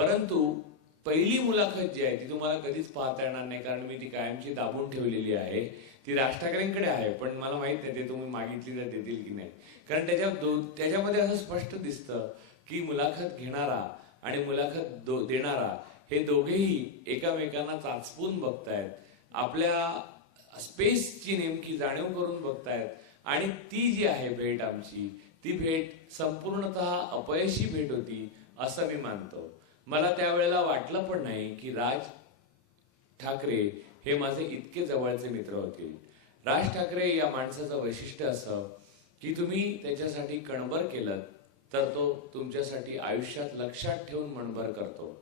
परंतु पहिली मुलाखत जी आहे ती तुम्हाला कधीच पाहता येणार नाही, कारण मी ती कायमची दाबून ठेवलेली आहे. ती राज ठाकरेंकडे आहे, पण मला माहित नाही ते तुम्ही मागितली तर देतील की नाही. कारण त्याच्यामध्ये असं स्पष्ट दिसतं की मुलाखत घेणारा आणि मुलाखत देणारा हे दोघेही एकमेकांना चाचपून बघतायत, आपल्या स्पेसची नेमकी जाणीव करून बघतायत. आणि ती जी आहे भेट आमची, ती भेट संपूर्णतः अपयशी भेट होती असं मी मानतो. मला त्यावेळेला वाटलं पण नाही की राज ठाकरे हे माझे इतके जवळचे मित्र होतील. राज ठाकरे या माणसाचं वैशिष्ट्य असं की तुम्ही त्याच्यासाठी कणभर केलं तर तो तुमच्यासाठी आयुष्यात लक्षात ठेवून मणभर करतो.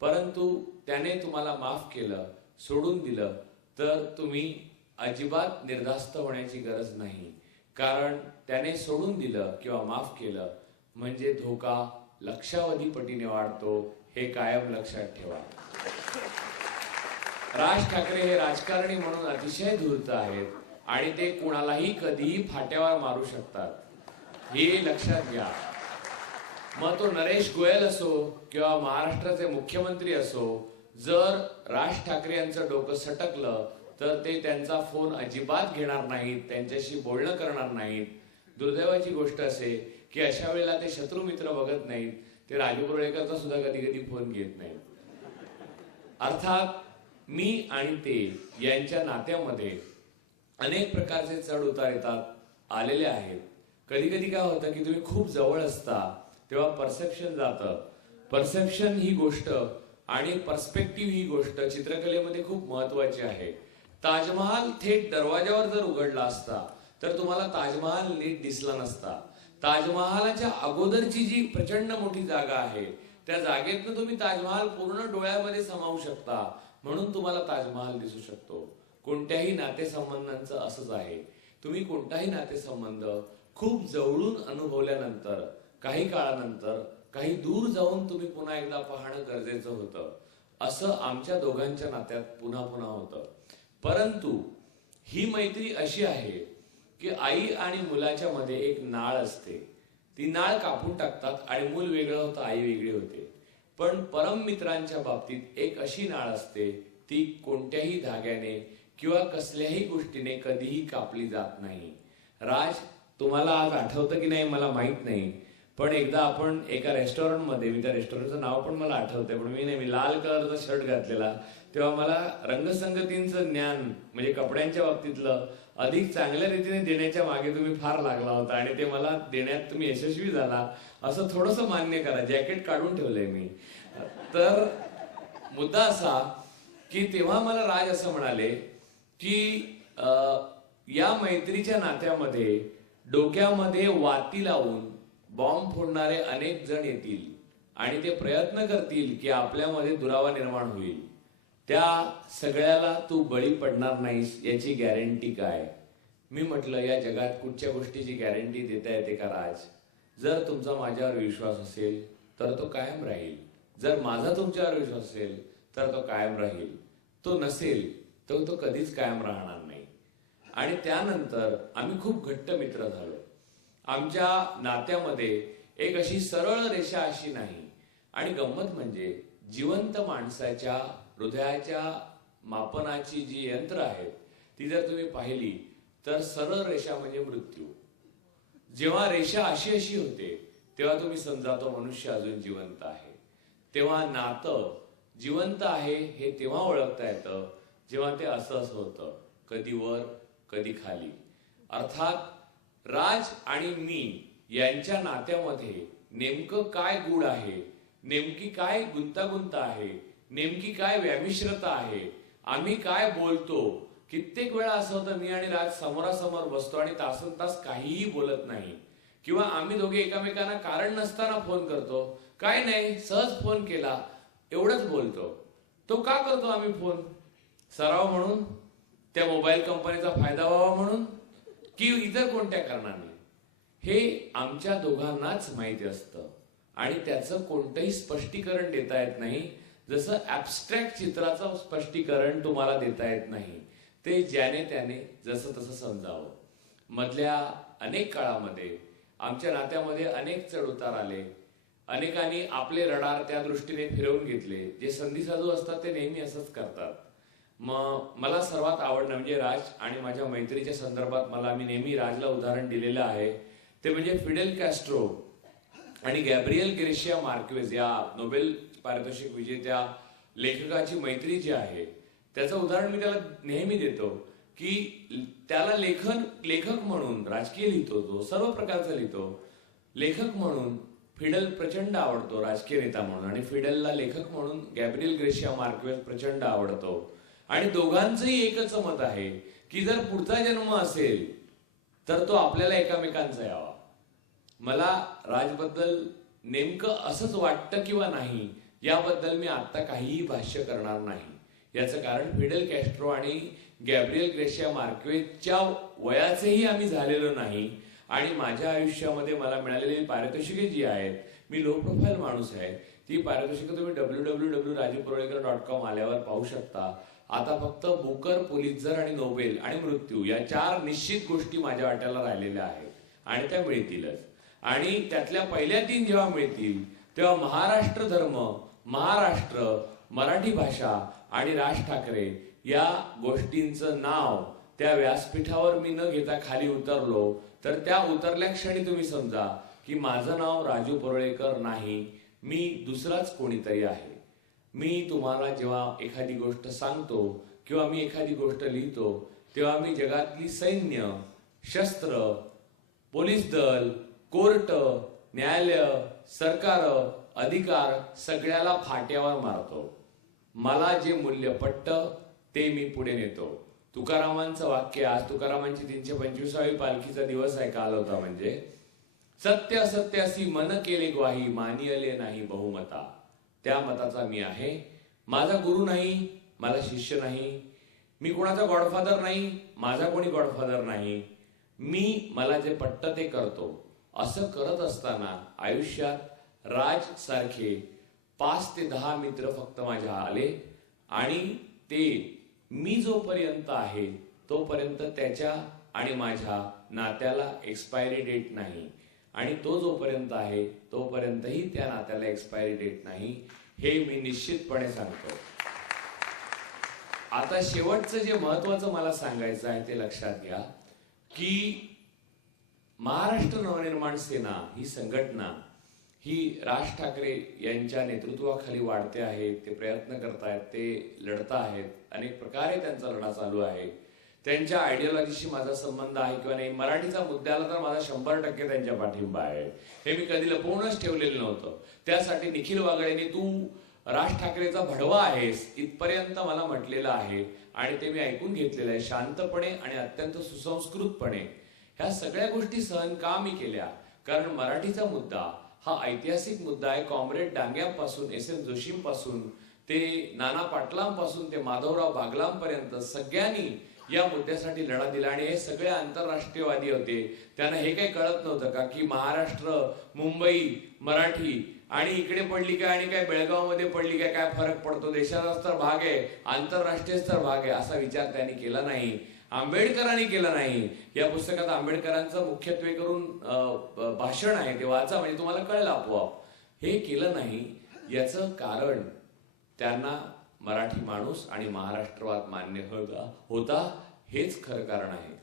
परंतु त्याने तुम्हाला माफ केलं, सोडून दिलं तर तुम्ही अजिबात निर्धास्त होण्याची गरज नाही. कारण त्याने सोडून दिलं किंवा माफ केलं म्हणजे धोका लक्षावधी पटीने वाढतो, हे कायम लक्षात ठेवा. राज ठाकरे हे राजकारणी म्हणून अतिशय धूर्त आहेत आणि ते कुणालाही कधीही फाट्यावर मारू शकतात, हे लक्षात घ्या. मग तो नरेश गोयल असो किंवा महाराष्ट्राचे मुख्यमंत्री असो, जर राज ठाकरे यांचं डोकं सटकलं तर ते त्यांचा फोन अजिबात घेणार नाहीत, त्यांच्याशी बोलणं करणार नाहीत. दुर्दैवाची गोष्ट असे की अशा वेळेला ते शत्रू मित्र बघत नाहीत, ते राजू पुरळेकरचा सुद्धा कधी कधी फोन घेत नाहीत. अर्थात मी आणि ते यांच्या नात्यामध्ये अनेक प्रकारचे चढ उतार येतात आलेले आहेत. कधी कधी काय होतं की तुम्ही खूप जवळ असता तेव्हा परसेप्शन जातं. परसेप्शन ही गोष्ट आणि पर्स्पेक्टिव्ह ही गोष्ट चित्रकलेमध्ये खूप महत्वाची आहे. ताजमहाल थेट दरवाजावर जर उघडला असता तर तुम्हाला ताजमहाल नीट दिसला नसता. ताजमहालाच्या अगोदरची जी प्रचंड मोठी जागा आहे त्या जागेतनं तुम्ही ताजमहाल पूर्ण डोळ्यामध्ये सामावू शकता, म्हणून तुम्हाला ताजमहाल दिसू शकतो. कोणत्याही नातेसंबंधांचं असंच आहे. तुम्ही कोणताही नातेसंबंध खूप जवळून अनुभवल्यानंतर काही काळानंतर काही दूर जाऊन तुम्ही पुन्हा एकदा पाहणं गरजेचं होतं. असं आमच्या दोघांच्या नात्यात पुन्हा पुन्हा होतं. परंतु ही मैत्री अशी आहे की आई आणि मुलाच्या मध्ये एक नाळ असते, ती नाळ कापून टाकतात आणि मूल वेगळं होतं, आई वेगळी होते. पण परम मित्रांच्या बाबतीत एक अशी नाळ असते, ती कोणत्याही धाग्याने किंवा कसल्याही गोष्टीने कधीही कापली जात नाही. राज, तुम्हाला आज आठवतं की नाही मला माहित नाही, पण एकदा आपण एका रेस्टॉरंटमध्ये, मी त्या रेस्टॉरंटचं नाव पण मला आठवतंय, पण मी लाल कलरचा शर्ट घातलेला, तेव्हा मला रंगसंगतींचं ज्ञान म्हणजे कपड्यांच्या बाबतीतलं अधिक चांगल्या रीतीने देण्याच्या मागे तुम्ही फार लागला होता आणि ते मला देण्यात तुम्ही यशस्वी झाला असं थोडंसं मान्य करा. जॅकेट काढून ठेवलंय मी. तर मुद्दा असा की तेव्हा मला राज असं म्हणाले की या मैत्रीच्या नात्यामध्ये डोक्यामध्ये वाती लावून बॉम्ब फोडणारे अनेक जण येतील आणि ते प्रयत्न करतील की आपल्यामध्ये दुरावा निर्माण होईल. त्या सगळ्याला तू बळी पडणार नाहीस याची गॅरंटी काय? मी म्हटलं या जगात कुठच्या गोष्टीची गॅरंटी देता येते का राज? जर तुमचा माझ्यावर विश्वास असेल तर तो कायम राहील, जर माझा तुमच्यावर विश्वास असेल तर तो कायम राहील, तो नसेल तर तो कधीच कायम राहणार नाही. आणि त्यानंतर आम्ही खूप घट्ट मित्र झालो. आमच्या नात्यामध्ये एक अशी सरळ रेषा अशी नाही. आणि गंमत म्हणजे जिवंत माणसाच्या हृदयाच्या मापनाची जी यंत्र आहेत ती जर तुम्ही पाहिली तर सरळ रेषा म्हणजे मृत्यू. जेव्हा रेषा अशी अशी होते तेव्हा तुम्ही समजा तो मनुष्य अजून जिवंत आहे. तेव्हा नातं जिवंत आहे हे तेव्हा ओळखता येतं जेव्हा ते असं असं होतं, कधी वर कधी खाली. अर्थात राज आणि मी यांच्या नात्यामध्ये नेमकं काय गूढ आहे, नेमकी काय गुंतागुंत आहे, नेमकी काय व्यामिश्रता आहे, आम्ही काय बोलतो. कित्येक वेळा असं होतं मी आणि राज समोरासमोर बसतो आणि तासन तास काहीही बोलत नाही, किंवा आम्ही दोघे एकमेकांना कारण नसताना फोन करतो, काय नाही सहज फोन केला एवढंच बोलतो. तो का करतो आम्ही फोन? सराव म्हणून, त्या मोबाईल कंपनीचा फायदा व्हावा म्हणून, की इतर कोणत्या कारणाने? हे आमच्या दोघांनाच माहिती असतं आणि त्याचं कोणतंही स्पष्टीकरण देता येत नाही. जसं ऍबस्ट्रॅक्ट चित्राचं स्पष्टीकरण तुम्हाला देता येत नाही, ते ज्याने त्याने जसं तसं समजावं. मधल्या अनेक काळामध्ये आमच्या नात्यामध्ये अनेक चढ उतार आले, अनेकांनी आपले रडार त्या दृष्टीने फिरवून घेतले. जे संधिसाधू असतात ते नेहमी असंच करतात. मग मला सर्वात आवडणं म्हणजे राज आणि माझ्या मैत्रीच्या संदर्भात मी नेहमी राजला उदाहरण दिलेलं आहे, ते म्हणजे फिडेल कॅस्ट्रो आणि गॅब्रियल गेर्शिया मार्क्वेज या नोबेल पारितोषिक विजेत्या लेखकाची मैत्री जी आहे त्याचं उदाहरण मी त्याला नेहमी देतो की त्याला लेखक म्हणून राजकीय लिहितो, तो सर्व प्रकारचा लिहितो. लेखक म्हणून फिडेल प्रचंड आवडतो, राजकीय नेता म्हणून, आणि फिडेलला लेखक म्हणून गॅब्रियल गेर्शिया मार्क्वेज प्रचंड आवडतो. आणि दोघांचंही एकच मत आहे की जर पुढचा जन्म असेल तर तो आपल्याला एकमेकांचा यावा. मला राजबद्दल नेमकं असंच वाटतं किंवा नाही याबद्दल मी आता काहीही भाष्य करणार नाही. याचं कारण फिडेल कॅस्ट्रो आणि गॅब्रियल गेर्शिया मार्क्वेजच्या वयाचेही आम्ही झालेलो नाही. आणि माझ्या आयुष्यामध्ये मला मिळालेली पारितोषिके जी आहेत, मी लो प्रोफाईल माणूस आहे, ती पारितोषिके तुम्ही www.rajuparolekar.com आल्यावर पाहू शकता. आता फक्त बुकर, पुलित्झर आणि नोबेल आणि मृत्यू या 4 निश्चित गोष्टी माझ्या वाट्याला राहिलेल्या आहेत आणि त्या मिळतीलच. आणि त्यातल्या पहिल्या 3 जेव्हा मिळतील तेव्हा महाराष्ट्र धर्म, महाराष्ट्र, मराठी भाषा आणि राज ठाकरे या गोष्टींचं नाव त्या व्यासपीठावर मी न घेता खाली उतरलो तर त्या उतरल्या क्षणी तुम्ही समजा की माझं नाव राजू परोळेकर नाही, मी दुसराच कोणीतरी आहे. मी तुम्हाला जेव्हा एखादी गोष्ट सांगतो किंवा मी एखादी गोष्ट लिहितो तेव्हा मी जगातली सैन्य, शस्त्र, पोलीस दल, कोर्ट, न्यायालय, सरकार, अधिकार सगळ्याला फाट्यावर मारतो. मला जे मूल्य पटतं ते मी पुढे नेतो. तुकारामांचं वाक्य, आज तुकारामांची 325वी पालखीचा दिवस आहे, काल होता, म्हणजे सत्य असत्य असी मन केले ग्वाही, मानियले नाही बहुमता. त्या मताचा मी आहे. माझा गुरु नाही, मला शिष्य नाही, मी कोणाचा गॉडफादर नाही, माझा कोणी गॉडफादर नाही. मला जे पटतं ते करतो. असं करत असताना आयुष्यात राज सारखे 5 ते 10 मित्र फक्त माझ्या आले आणि ते मी जोपर्यंत आहे तोपर्यंत त्याच्या आणि माझ्या नात्याला एक्सपायरी डेट नाही, आणि तो जोपर्यंत आहे तोपर्यंतही त्या नात्याला एक्सपायरी डेट नाही, हे मी निश्चितपणे सांगतो. आता शेवटचं जे महत्वाचं मला सांगायचं आहे ते लक्षात घ्या की महाराष्ट्र नवनिर्माण सेना ही संघटना ही राज ठाकरे यांच्या नेतृत्वाखाली वाढते आहे. ते प्रयत्न करतायत, ते लढत आहेत, अनेक प्रकारे त्यांचा लढा चालू आहे. त्यांच्या आयडिओलॉजीशी माझा संबंध आहे किंवा नाही, मराठीचा मुद्द्याला तर माझा 100% त्यांच्या पाठिंबा आहे. हे मी कधी लपवूनच ठेवलेलं नव्हतं. त्यासाठी निखिल वागळेंनी तू राज ठाकरेचा भडवा आहेस इथपर्यंत मला म्हटलेलं आहे आणि ते मी ऐकून घेतलेलं आहे शांतपणे आणि अत्यंत सुसंस्कृतपणे. ह्या सगळ्या गोष्टी सहन का मी केल्या? कारण मराठीचा मुद्दा हा ऐतिहासिक मुद्दा आहे. Comrade डांग्यांपासून SN. जोशींपासून ते नाना पाटलांपासून ते माधवराव बागलांपर्यंत सगळ्यांनी या मुद्द्यासाठी लढा दिला आणि हे सगळे आंतरराष्ट्रीयवादी होते. त्यांना हे काही कळत नव्हतं का की महाराष्ट्र, मुंबई, मराठी आणि इकडे पडली काय आणि काय बेळगाव मध्ये पडली काय, काय फरक पडतो? देशाचा स्तर भाग आहे, आंतरराष्ट्रीय स्तर भाग आहे, असा विचार त्यांनी केला नाही, आंबेडकरांनी केला नाही. या पुस्तकात आंबेडकरांचं मुख्यत्वे करून भाषण आहे, ते वाचा म्हणजे तुम्हाला कळेल आपोआप. हे केलं नाही याचं कारण त्यांना मराठी माणूस आणि महाराष्ट्रवाद मान्य होता, हेच खरं कारण आहे.